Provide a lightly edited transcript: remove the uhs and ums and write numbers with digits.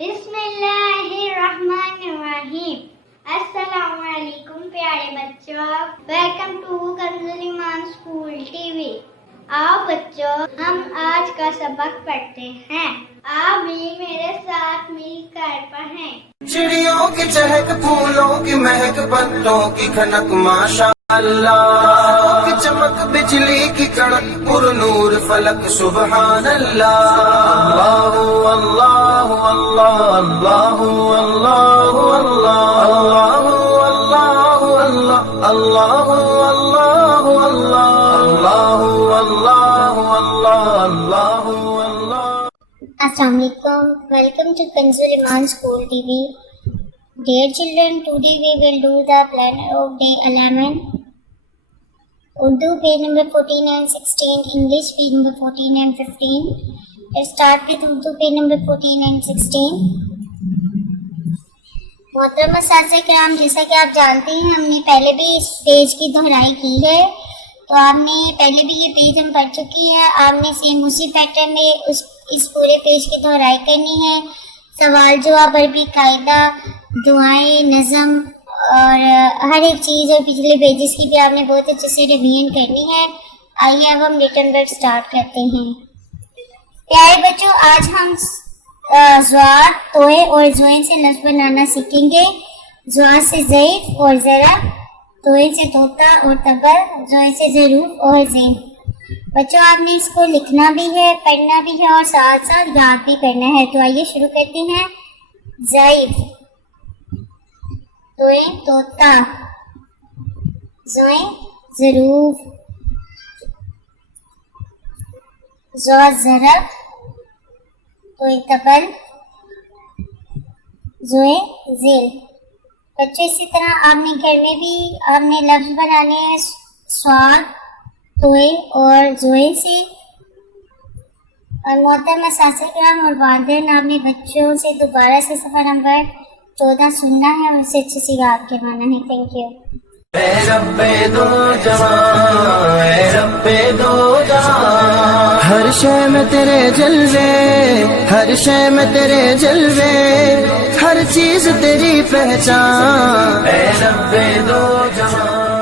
बिस्मिल्लाहिर्रहमानिर्रहीम। अस्सलाम वालेकुम प्यारे बच्चों, welcome to Kanzul Iman school TV. आओ बच्चों, हम आज का सबक पढ़ते हैं। आप भी मेरे साथ मिलकर पढ़ें। चिड़ियों की चहक, फूलों की महक, पत्तों की खनक, माशा अल्लाह की चमक, बिजली की कड़क, पुरनूर फलक, सुबहान अल्लाह। अल्लाहु अल्लाहु अल्लाह, अल्लाहु अल्लाहु अल्लाह, अल्लाहु अल्लाहु अल्लाह, अल्लाहु अल्लाहु अल्लाह, अल्लाहु अल्लाहु अल्लाह, अल्लाहु अल्लाह। Assalamu alaikum. Welcome to Kanzul Iman School TV. Dear children, today we will do the planner of day 11. Urdu page number 14 and 16, English page number 14 and 15. Let's start with Urdu page number 14 and 16. मोहतरम साथी कराम, जैसा कि आप जानते हैं हमने पहले भी इस पेज की दोहराई की है, तो आपने पहले भी ये पेज हम पढ़ चुकी है। आपने सेम उसी पैटर्न में इस पूरे पेज की दोहराई करनी है। सवाल जवाब, अरबी कायदा, दुआएं, नज़म और हर एक चीज़ और पिछले पेजेस की भी आपने बहुत अच्छे से रिवीजन करनी है। आइए अब हम रिटन वर्क स्टार्ट करते हैं। प्यारे बच्चों, आज हम ज़्वार, तोए और ज़ोए से लफ्ज़ बनाना सीखेंगे। ज़्वार से ज़ईफ़ और ज़रा, तोए से तोता और तबर, ज़ोए से ज़रूफ और ज़ेन। बच्चों, आपने इसको लिखना भी है, पढ़ना भी है और साथ साथ याद भी करना है। तो आइए शुरू करते हैं। ज़ईफ़, तोए तोता, ज़ोए ज़रूफ, ज़ो ज़रब, तोए तबल, ज़ोए ज़िल। बच्चों, इसी तरह आपने घर में भी आपने लफ्ज़ बनाने हैं स्वाद, तोए और ज़ोए से। और मोहतरम असातिज़ा किराम और वालिदैन, आपने बच्चों से दोबारा से सफ़र नंबर 14 सुनना है और उसे अच्छे से याद करवाना है। Thank you. ऐ रब्बे दो जहां, ऐ रब्बे दो जहां, हर शय में तेरे जलवे, हर शय में तेरे जलवे, हर चीज तेरी पहचान। ऐ रब्बे दो जहां।